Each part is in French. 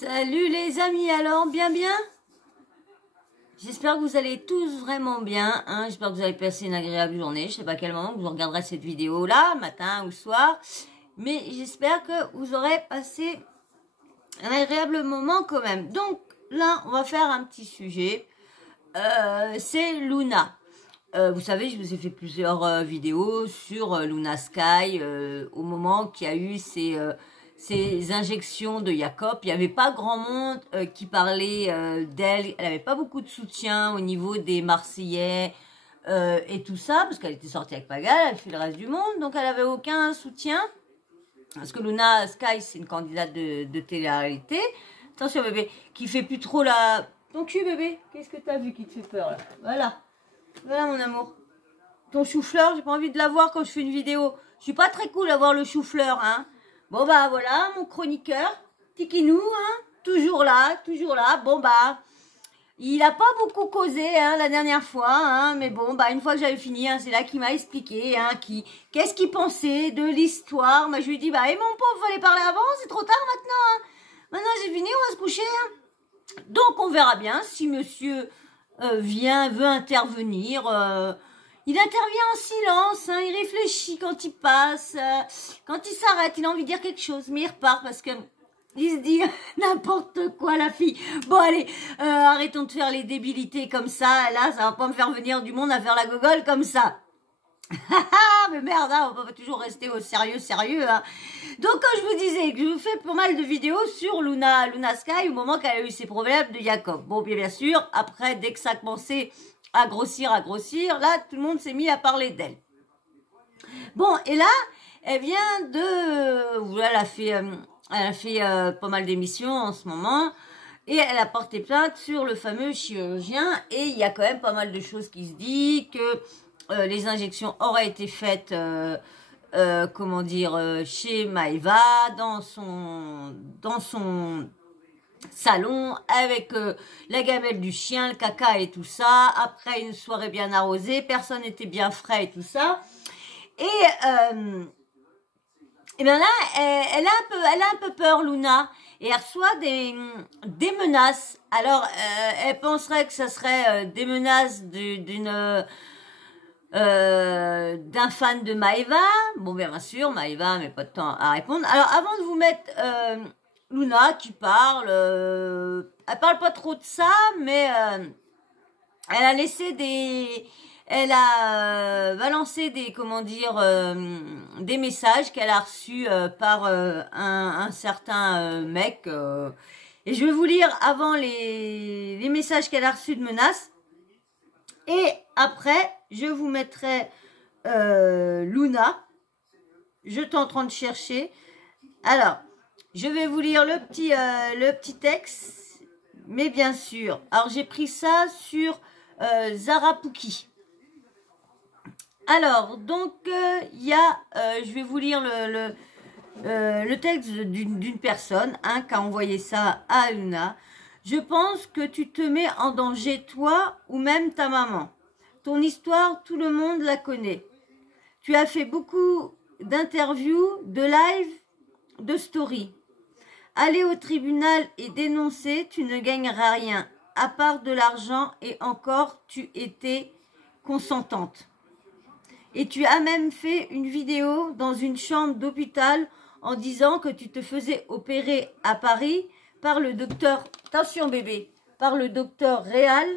Salut les amis, alors bien. J'espère que vous allez tous vraiment bien, hein. J'espère que vous allez passer une agréable journée. Je sais pas à quel moment que vous regarderez cette vidéo là, matin ou soir, mais j'espère que vous aurez passé un agréable moment quand même. Donc là, on va faire un petit sujet. C'est Luna. Vous savez, je vous ai fait plusieurs vidéos sur Luna Sky au moment qu'il y a eu ces injections de Jacob. Il n'y avait pas grand monde qui parlait d'elle. Elle n'avait pas beaucoup de soutien au niveau des Marseillais et tout ça, parce qu'elle était sortie avec Pagal, elle fait le reste du monde, donc elle n'avait aucun soutien. Parce que Luna Sky, c'est une candidate de télé-réalité. Attention bébé, qui fait plus trop la... Ton cul bébé, qu'est-ce que t'as vu qui te fait peur là? Voilà mon amour. Ton chou-fleur, j'ai pas envie de la voir quand je fais une vidéo. Je suis pas très cool à voir le chou-fleur, hein. Bon bah voilà, mon chroniqueur, Tikinou, hein, toujours là. Bon bah, il a pas beaucoup causé, hein, la dernière fois, hein, mais bon bah une fois que j'avais fini, hein, c'est là qu'il m'a expliqué, hein, qu'est-ce qu'il pensait de l'histoire. Moi je lui dis bah et mon pauvre, fallait parler avant, c'est trop tard maintenant, hein. Maintenant j'ai fini, on va se coucher, hein. Donc on verra bien si monsieur veut intervenir. Il intervient en silence, hein, il réfléchit quand il passe, quand il s'arrête, il a envie de dire quelque chose, mais il repart parce que il se dit n'importe quoi la fille. Bon allez, arrêtons de faire les débilités comme ça, là ça va pas me faire venir du monde à faire la gogole comme ça. Mais merde, hein, on peut pas toujours rester au sérieux, hein. Donc quand je vous disais que je vous fais pas mal de vidéos sur Luna Sky au moment qu'elle a eu ses problèmes de Jacob. Bon bien sûr, après dès que ça a commencé à grossir, là tout le monde s'est mis à parler d'elle. Bon et là, elle vient de... Elle a fait pas mal d'émissions en ce moment. Et elle a porté plainte sur le fameux chirurgien. Et il y a quand même pas mal de choses qui se disent que les injections auraient été faites, chez Maëva, dans son salon, avec la gamelle du chien, le caca et tout ça. Après une soirée bien arrosée, personne n'était bien frais et tout ça. Et bien là, elle a un peu peur, Luna. Et elle reçoit des menaces. Alors, elle penserait que ça serait des menaces d'un fan de Maëva. Bon, bien sûr, Maëva met pas de temps à répondre. Alors, avant de vous mettre Luna qui parle, elle parle pas trop de ça, mais elle a laissé elle a balancé des messages qu'elle a reçus par un certain mec. Et je vais vous lire avant les messages qu'elle a reçus de menaces. Et après, je vous mettrai Luna. Je suis en train de chercher. Alors, je vais vous lire le petit texte. Mais bien sûr, alors j'ai pris ça sur Zarapouki. Alors, donc, il y a, je vais vous lire le texte d'une personne, hein, qui a envoyé ça à Luna. Je pense que tu te mets en danger, toi ou même ta maman. Ton histoire, tout le monde la connaît. Tu as fait beaucoup d'interviews, de live, de story. Aller au tribunal et dénoncer, tu ne gagneras rien, à part de l'argent et encore, tu étais consentante. Et tu as même fait une vidéo dans une chambre d'hôpital en disant que tu te faisais opérer à Paris par le docteur, attention bébé, par le docteur Réal,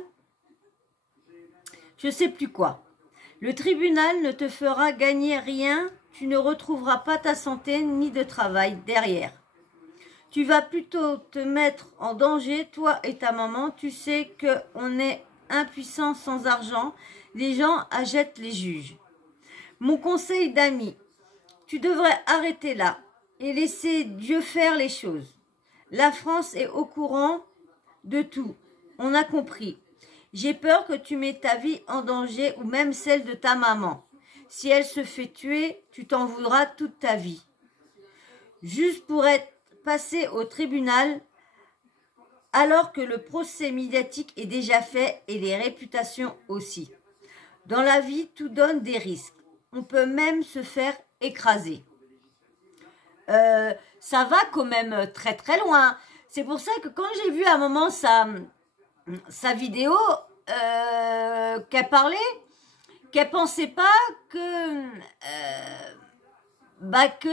je sais plus quoi. Le tribunal ne te fera gagner rien, tu ne retrouveras pas ta santé ni de travail derrière. Tu vas plutôt te mettre en danger, toi et ta maman. Tu sais qu'on est impuissant sans argent, les gens achètent les juges. Mon conseil d'ami, tu devrais arrêter là et laisser Dieu faire les choses. La France est au courant de tout. On a compris. J'ai peur que tu mettes ta vie en danger ou même celle de ta maman. Si elle se fait tuer, tu t'en voudras toute ta vie. Juste pour être passé au tribunal alors que le procès médiatique est déjà fait et les réputations aussi. Dans la vie, tout donne des risques. On peut même se faire écraser. Ça va quand même très très loin. c'est pour ça que quand j'ai vu à un moment sa vidéo, qu'elle parlait, qu'elle pensait pas que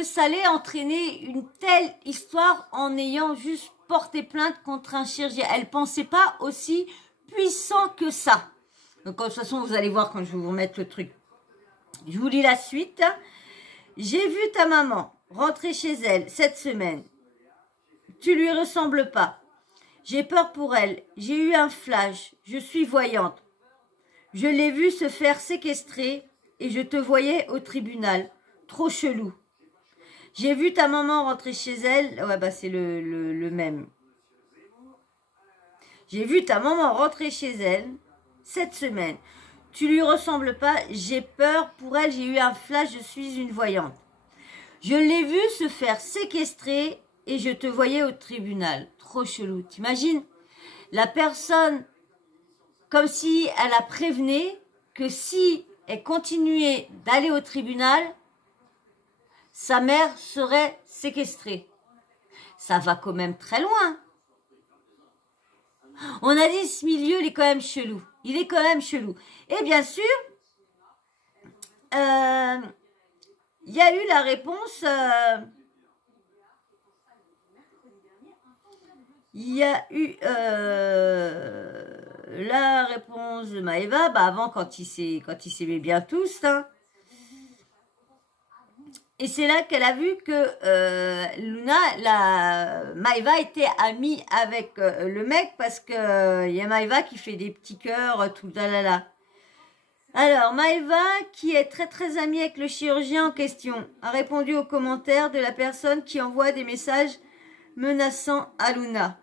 ça allait entraîner une telle histoire en ayant juste porté plainte contre un chirurgien. Elle pensait pas aussi puissant que ça. Donc de toute façon, vous allez voir quand je vais vous remettre le truc. Je vous lis la suite. J'ai vu ta maman rentrer chez elle cette semaine. Tu lui ressembles pas. J'ai peur pour elle. J'ai eu un flash. Je suis voyante. Je l'ai vue se faire séquestrer et je te voyais au tribunal. Trop chelou. J'ai vu ta maman rentrer chez elle. Ouais, bah c'est le même. J'ai vu ta maman rentrer chez elle cette semaine. Tu lui ressembles pas. J'ai peur pour elle. J'ai eu un flash. Je suis une voyante. Je l'ai vue se faire séquestrer et je te voyais au tribunal. Trop chelou. T'imagines? La personne, comme si elle a prévenu que si elle continuait d'aller au tribunal, sa mère serait séquestrée. Ça va quand même très loin. On a dit ce milieu, il est quand même chelou. Il est quand même chelou. Et bien sûr, il y a eu la réponse... il y a eu la réponse de Maëva, bah avant quand il s'aimait bien tous, hein. Et c'est là qu'elle a vu que Maëva était amie avec le mec parce que il y a Maëva qui fait des petits cœurs tout là. Alors Maëva, qui est très très amie avec le chirurgien en question, a répondu aux commentaires de la personne qui envoie des messages menaçant à Luna.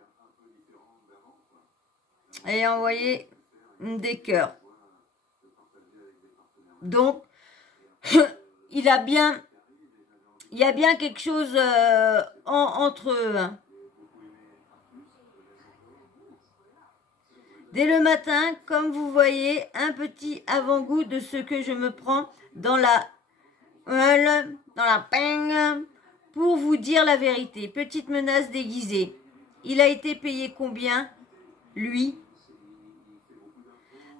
Et a envoyé des cœurs. Donc, il y a bien quelque chose entre eux. Hein. Dès le matin, comme vous voyez, un petit avant-goût de ce que je me prends dans la peigne pour vous dire la vérité. Petite menace déguisée. Il a été payé combien, lui?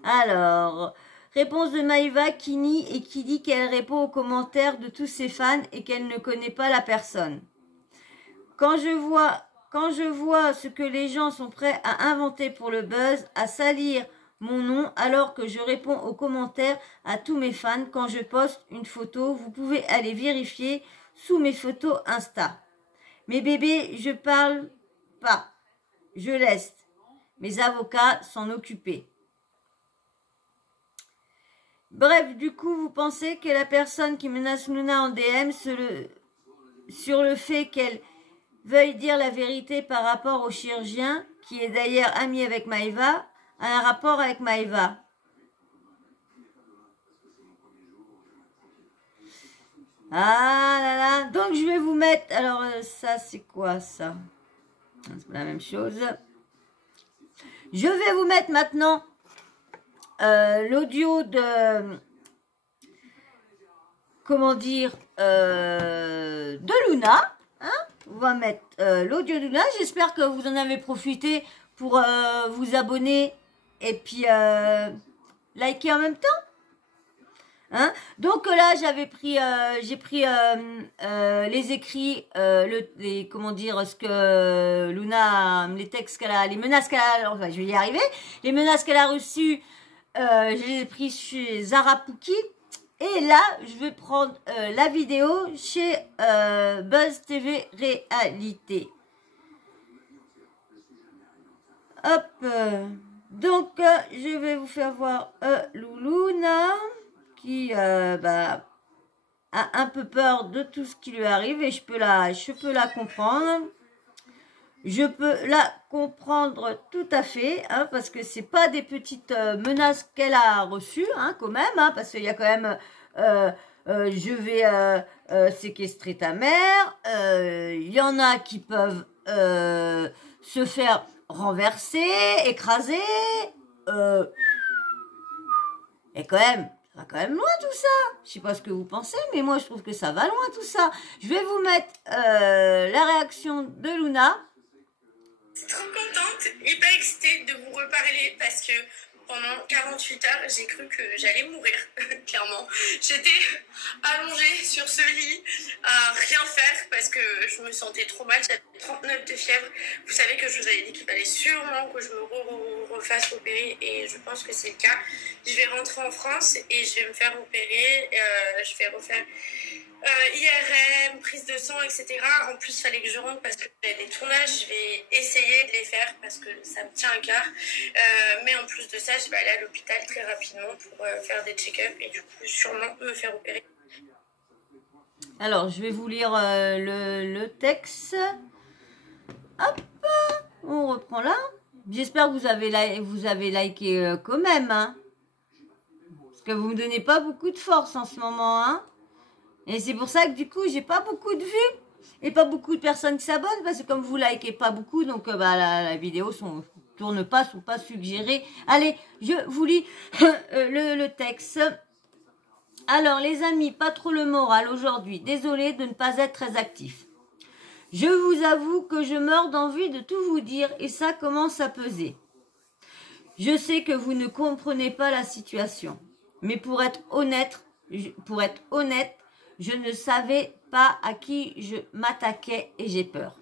Alors, réponse de Maëva qui nie et qui dit qu'elle répond aux commentaires de tous ses fans et qu'elle ne connaît pas la personne. Quand je vois ce que les gens sont prêts à inventer pour le buzz, à salir mon nom alors que je réponds aux commentaires à tous mes fans quand je poste une photo, vous pouvez aller vérifier sous mes photos Insta. Mes bébés, je parle pas. Je laisse mes avocats s'en occuper. Bref, du coup, vous pensez que la personne qui menace Luna en DM sur le fait qu'elle veuille dire la vérité par rapport au chirurgien, qui est d'ailleurs ami avec Maëva, a un rapport avec Maëva. Ah là là, donc je vais vous mettre, alors ça c'est quoi ça? C'est la même chose. Je vais vous mettre maintenant l'audio de, comment dire, de Luna. Hein, on va mettre l'audio de Luna. J'espère que vous en avez profité pour vous abonner et puis liker en même temps. Hein, donc là j'ai pris les écrits, comment dire, ce que Luna, les textes qu'elle a, les menaces qu'elle a, enfin je vais y arriver, les menaces qu'elle a reçues, je les ai pris chez Zara Pouki. Et là, je vais prendre la vidéo chez Buzz TV Réalité. Hop. Donc, je vais vous faire voir Luna qui a un peu peur de tout ce qui lui arrive et je peux la comprendre. Je peux la comprendre tout à fait, hein, parce que c'est pas des petites menaces qu'elle a reçues, hein, quand même, hein, parce qu'il y a quand même, je vais séquestrer ta mère. Il y en a qui peuvent se faire renverser, écraser. Et quand même, ça va quand même loin tout ça. Je sais pas ce que vous pensez, mais moi je trouve que ça va loin tout ça. Je vais vous mettre la réaction de Luna. Trop contente, hyper excitée de vous reparler parce que pendant 48 heures, j'ai cru que j'allais mourir, clairement. J'étais allongée sur ce lit à rien faire parce que je me sentais trop mal. J'avais 39 de fièvre. Vous savez que je vous avais dit qu'il fallait sûrement que je me refasse opérer et je pense que c'est le cas. Je vais rentrer en France et je vais me faire opérer. Je vais refaire IRM, prise de sang, etc. En plus, il fallait que je rentre parce que j'avais des tournages. Je vais essayer de les faire parce que ça me tient à cœur. Mais en plus de ça, je vais aller à l'hôpital très rapidement pour faire des check-ups et du coup, sûrement me faire opérer. Alors, je vais vous lire le texte. Hop, on reprend là. J'espère que vous avez liké quand même. Hein, parce que vous me donnez pas beaucoup de force en ce moment. Hein. Et c'est pour ça que du coup, j'ai pas beaucoup de vues et pas beaucoup de personnes qui s'abonnent parce que comme vous likez pas beaucoup, donc la vidéo sont pas suggérées. Allez, je vous lis le texte. Alors les amis, pas trop le moral aujourd'hui. Désolée de ne pas être très actif. Je vous avoue que je meurs d'envie de tout vous dire et ça commence à peser. Je sais que vous ne comprenez pas la situation, mais pour être honnête, je ne savais pas à qui je m'attaquais et j'ai peur.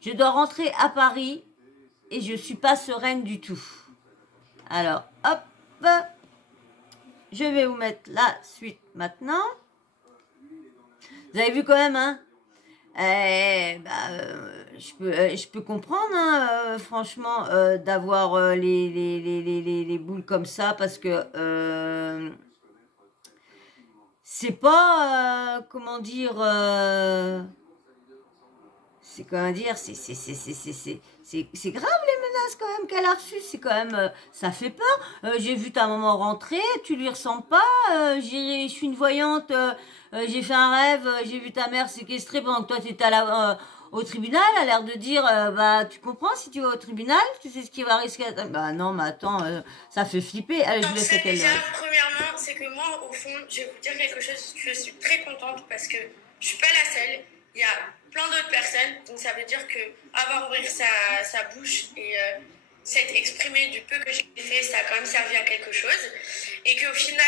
Je dois rentrer à Paris et je suis pas sereine du tout. Alors, hop, je vais vous mettre la suite maintenant. Vous avez vu quand même, hein? Je peux comprendre, hein, franchement, d'avoir les boules comme ça parce que c'est pas comment dire c'est comment dire c'est grave les menaces quand même qu'elle a reçues, c'est quand même ça fait peur. J'ai vu ta maman rentrer, tu lui ressembles pas. Je suis une voyante, j'ai fait un rêve, j'ai vu ta mère séquestrée pendant que toi tu étais au tribunal, à l'air de dire bah tu comprends, si tu vas au tribunal tu sais ce qui va risquer. Bah non mais attends, ça fait flipper. Allez, je vous laisse qu'elle. Déjà, premièrement, c'est que moi au fond je vais vous dire quelque chose, je suis très contente parce que je suis pas la seule, il y a plein d'autres personnes, donc ça veut dire que avoir ouvert sa bouche et s'être exprimé du peu que j'ai fait, ça a quand même servi à quelque chose. Et qu'au final,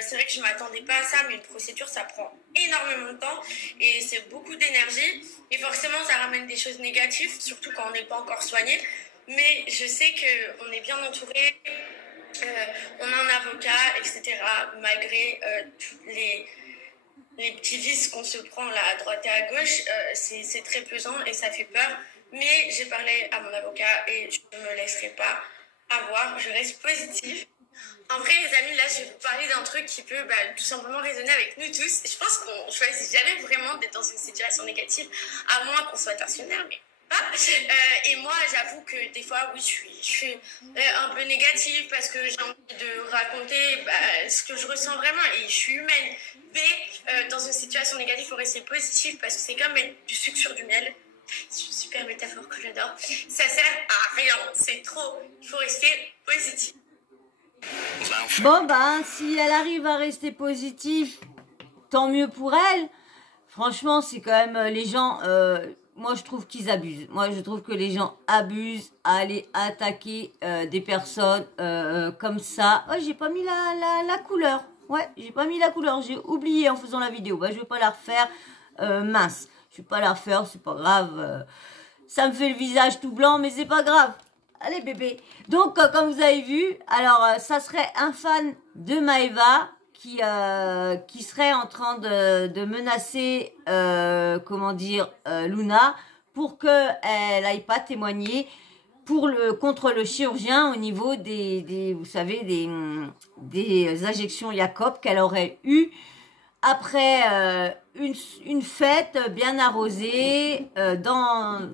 c'est vrai que je ne m'attendais pas à ça, mais une procédure, ça prend énormément de temps et c'est beaucoup d'énergie. Et forcément, ça ramène des choses négatives, surtout quand on n'est pas encore soigné. Mais je sais qu'on est bien entouré, on a un avocat, etc. Malgré tous les petits vices qu'on se prend là à droite et à gauche, c'est très pesant et ça fait peur. Mais j'ai parlé à mon avocat et je ne me laisserai pas avoir, je reste positive. En vrai, les amis, là, je vais vous parler d'un truc qui peut tout simplement résonner avec nous tous. Je pense qu'on choisit jamais vraiment d'être dans une situation négative, à moins qu'on soit tensionnaire, mais pas. Et moi, j'avoue que des fois, oui, je suis un peu négative parce que j'ai envie de raconter ce que je ressens vraiment et je suis humaine. Mais dans une situation négative, il faut rester positif parce que c'est comme mettre du sucre sur du miel. C'est une super métaphore que j'adore. Ça sert à rien, c'est trop. Il faut rester positif. Bon, si elle arrive à rester positive, tant mieux pour elle. Franchement, c'est quand même les gens... moi, je trouve qu'ils abusent. Moi, je trouve que les gens abusent à aller attaquer des personnes comme ça. Oh, j'ai pas mis la couleur. Ouais, j'ai pas mis la couleur. J'ai oublié en faisant la vidéo. Je vais pas la refaire. Mince. Je vais pas la refaire, c'est pas grave. Ça me fait le visage tout blanc, mais c'est pas grave. Allez bébé. Donc comme vous avez vu, alors ça serait un fan de Maëva qui serait en train de menacer comment dire Luna pour que elle aille pas témoigner contre le chirurgien au niveau des vous savez des injections Jacob qu'elle aurait eues après une fête bien arrosée dans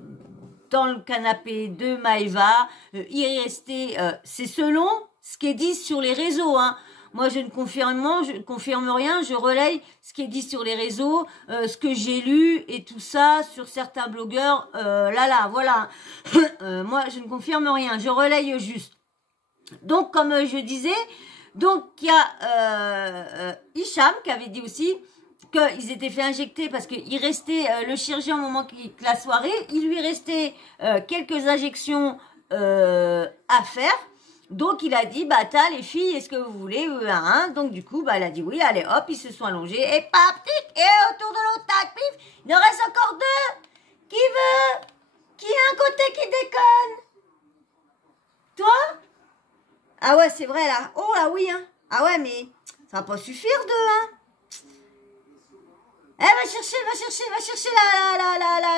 le canapé de Maëva. Il est resté, c'est selon ce qui est dit sur les réseaux. Hein. Moi, je ne confirme rien, je relaye ce qui est dit sur les réseaux, ce que j'ai lu et tout ça sur certains blogueurs. Voilà. Moi, je ne confirme rien, je relaye juste. Donc, comme je disais, donc il y a Hicham qui avait dit aussi qu'ils étaient fait injecter parce qu'il restait, le chirurgien au moment que la soirée, il lui restait quelques injections à faire. Donc il a dit, bah t'as les filles, est-ce que vous voulez hein? Donc du coup, bah elle a dit oui, allez hop, ils se sont allongés, et paf, tic, et autour de l'autre, tac, pif, il en reste encore 2. Qui veut? Qui a un côté qui déconne? Toi? Ah ouais, c'est vrai là. Oh là oui, hein. Ah ouais, mais ça va pas suffire 2, hein. Eh, va chercher la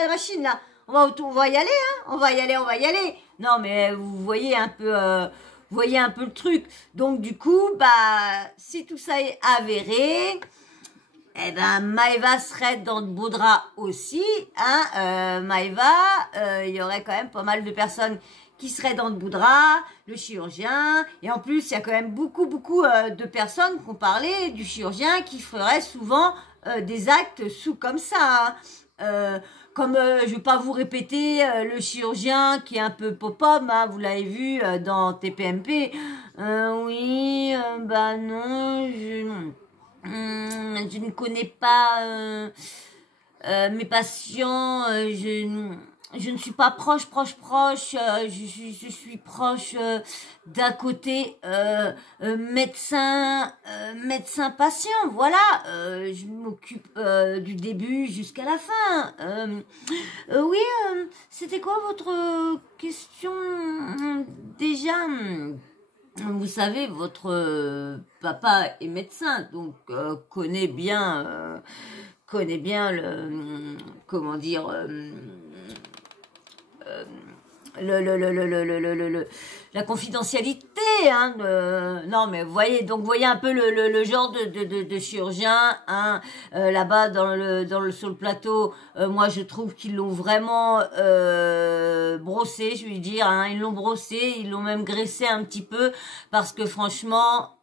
machine là. On va y aller, hein. On va y aller. Non, mais vous voyez un peu, le truc. Donc du coup, bah, si tout ça est avéré, eh ben Maëva serait dans de beaux draps aussi, hein. Maëva, il y aurait quand même pas mal de personnes qui seraient dans de beaux draps, le chirurgien, et en plus il y a quand même beaucoup de personnes qui ont parlé du chirurgien qui ferait souvent des actes sous comme ça, hein. Comme je vais pas vous répéter le chirurgien qui est un peu pop-up, hein, vous l'avez vu dans TPMP. Oui, bah non, je ne connais pas mes patients, je ne suis pas proche, je suis proche d'un côté médecin-patient, voilà, je m'occupe du début jusqu'à la fin. Oui, c'était quoi votre question déjà? Vous savez, votre papa est médecin, donc connaît bien le, comment dire, la confidentialité, hein, non mais voyez un peu le genre de chirurgien, hein, là-bas sur le plateau. Moi je trouve qu'ils l'ont vraiment brossé, je vais dire, hein, ils l'ont brossé, ils l'ont même graissé un petit peu parce que franchement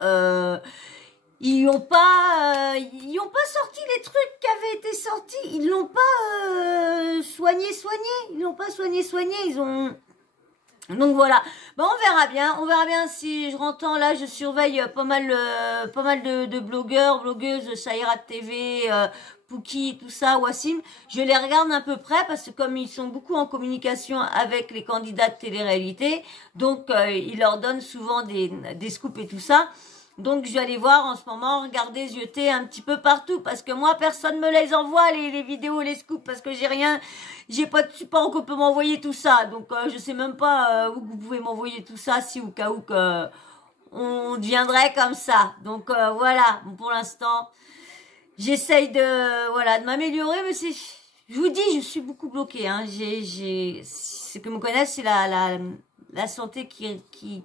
ils n'ont pas sorti les trucs qui avaient été sortis, ils l'ont pas soigné, ils l'ont pas soigné, ils ont. Donc voilà, bon, on verra bien si je rentre là, je surveille pas mal de blogueuses, Saïra TV, Pouki, tout ça, Wassim, je les regarde un peu près parce que comme ils sont beaucoup en communication avec les candidats de télé-réalité, donc ils leur donnent souvent des scoops et tout ça. Donc je vais aller voir en ce moment, regarder, zioter un petit peu partout parce que moi personne me les envoie les vidéos, les scoops parce que j'ai pas de support qu'on peut m'envoyer tout ça. Donc je sais même pas où vous pouvez m'envoyer tout ça si au cas où que on deviendrait comme ça. Donc voilà, pour l'instant, j'essaye de m'améliorer mais je vous dis, je suis beaucoup bloquée, hein. Ce que me connaissent, c'est la santé qui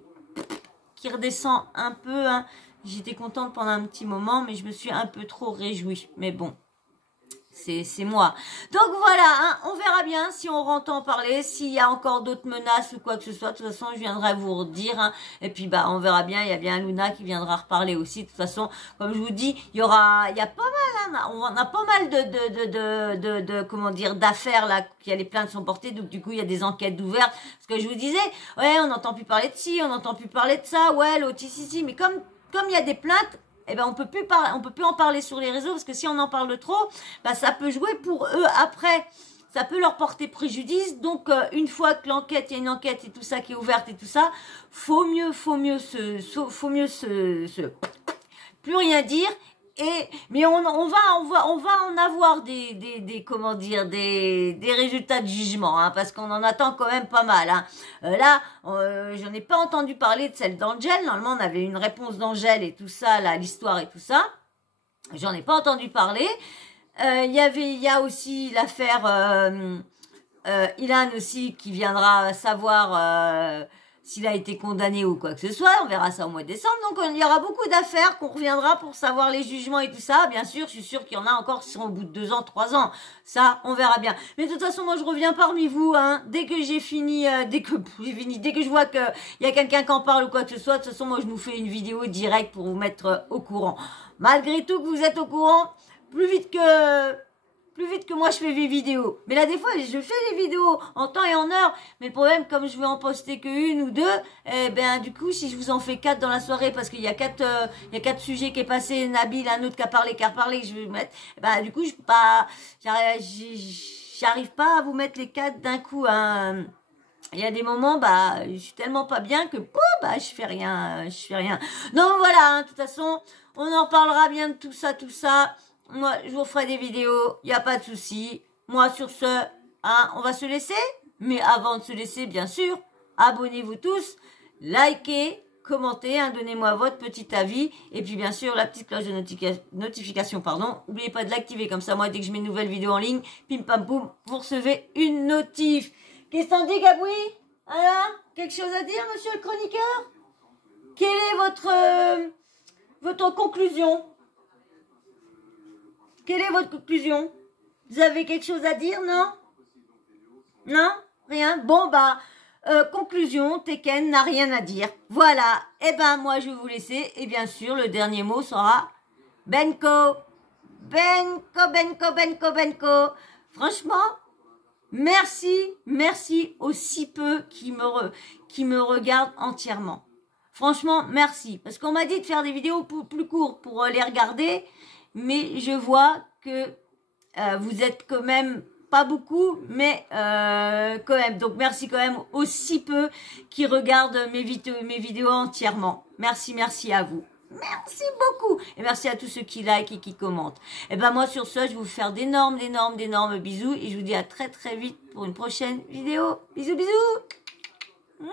redescend un peu, hein. J'étais contente pendant un petit moment, mais je me suis un peu trop réjouie. Mais bon, c'est moi. Donc voilà, hein, on verra bien si on rentre en parler, s'il y a encore d'autres menaces ou quoi que ce soit. De toute façon, je viendrai vous redire, hein. Et puis bah, on verra bien. Il y a bien Luna qui viendra reparler aussi. De toute façon, comme je vous dis, il y a pas mal, hein, on a pas mal comment dire, d'affaires là. Il y a les plaintes sont portées, donc du coup il y a des enquêtes ouvertes. Parce que je vous disais, ouais, on n'entend plus parler de ci, on n'entend plus parler de ça, ouais, l'autre ici, mais comme il y a des plaintes, eh ben on peut plus en parler sur les réseaux parce que si on en parle trop, bah ça peut jouer pour eux après. Ça peut leur porter préjudice. Donc une fois que il y a une enquête et tout ça qui est ouverte et tout ça, faut mieux plus rien dire. Mais on va en avoir des comment dire, des résultats de jugement, hein, parce qu'on en attend quand même pas mal, hein. Là, j'en ai pas entendu parler de celle d'Angèle. Normalement, on avait une réponse d'Angèle et tout ça, là, l'histoire et tout ça. J'en ai pas entendu parler. Il y a aussi l'affaire Ilan aussi qui viendra savoir s'il a été condamné ou quoi que ce soit. On verra ça au mois de décembre. Donc il y aura beaucoup d'affaires qu'on reviendra pour savoir les jugements et tout ça. Bien sûr, je suis sûre qu'il y en a encore qui seront au bout de 2 ans, 3 ans. Ça, on verra bien. Mais de toute façon, moi je reviens parmi vous, hein, dès que j'ai fini, dès que je vois que il y a quelqu'un qui en parle ou quoi que ce soit. De toute façon, moi je vous fais une vidéo directe pour vous mettre au courant. Malgré tout que vous êtes au courant, plus vite plus vite que moi je fais des vidéos. Mais là, des fois, je fais des vidéos en temps et en heure. Mais le problème, comme je vais en poster qu'une ou deux, eh ben, du coup, si je vous en fais 4 dans la soirée, parce qu'il y a 4 sujets qui est passé, Nabil, un autre qui a parlé, que je vais mettre, eh ben, du coup, je peux pas, j'arrive pas à vous mettre les 4 d'un coup, hein. Il y a des moments, bah, je suis tellement pas bien que, bah, je fais rien. Donc voilà, hein, de toute façon, on en reparlera bien de tout ça. Moi, je vous ferai des vidéos, il n'y a pas de souci. Moi, sur ce, hein, on va se laisser. Mais avant de se laisser, bien sûr, abonnez-vous tous, likez, commentez, hein, donnez-moi votre petit avis. Et puis, bien sûr, la petite cloche de notification, pardon. N'oubliez pas de l'activer, comme ça, moi, dès que je mets une nouvelle vidéo en ligne, pim pam poum, vous recevez une notif. Qu'est-ce que t'en dis, Gaboui? Alors, quelque chose à dire, monsieur le chroniqueur? Quelle est votre conclusion? Quelle est votre conclusion? Vous avez quelque chose à dire, non? Non? Rien? Bon, bah, conclusion, Tekken n'a rien à dire. Voilà. Eh ben, moi, je vais vous laisser. Et bien sûr, le dernier mot sera Benko. Benko. Franchement, merci aux si peu qui me regardent entièrement. Franchement, merci. Parce qu'on m'a dit de faire des vidéos plus courtes pour les regarder. Mais je vois que vous êtes quand même pas beaucoup, mais quand même. Donc, merci quand même aux si peu qui regardent mes vidéos entièrement. Merci à vous. Merci beaucoup. Et merci à tous ceux qui like et qui commentent. Et ben moi, sur ce, je vais vous faire d'énormes bisous. Et je vous dis à très vite pour une prochaine vidéo. Bisous. Bisous.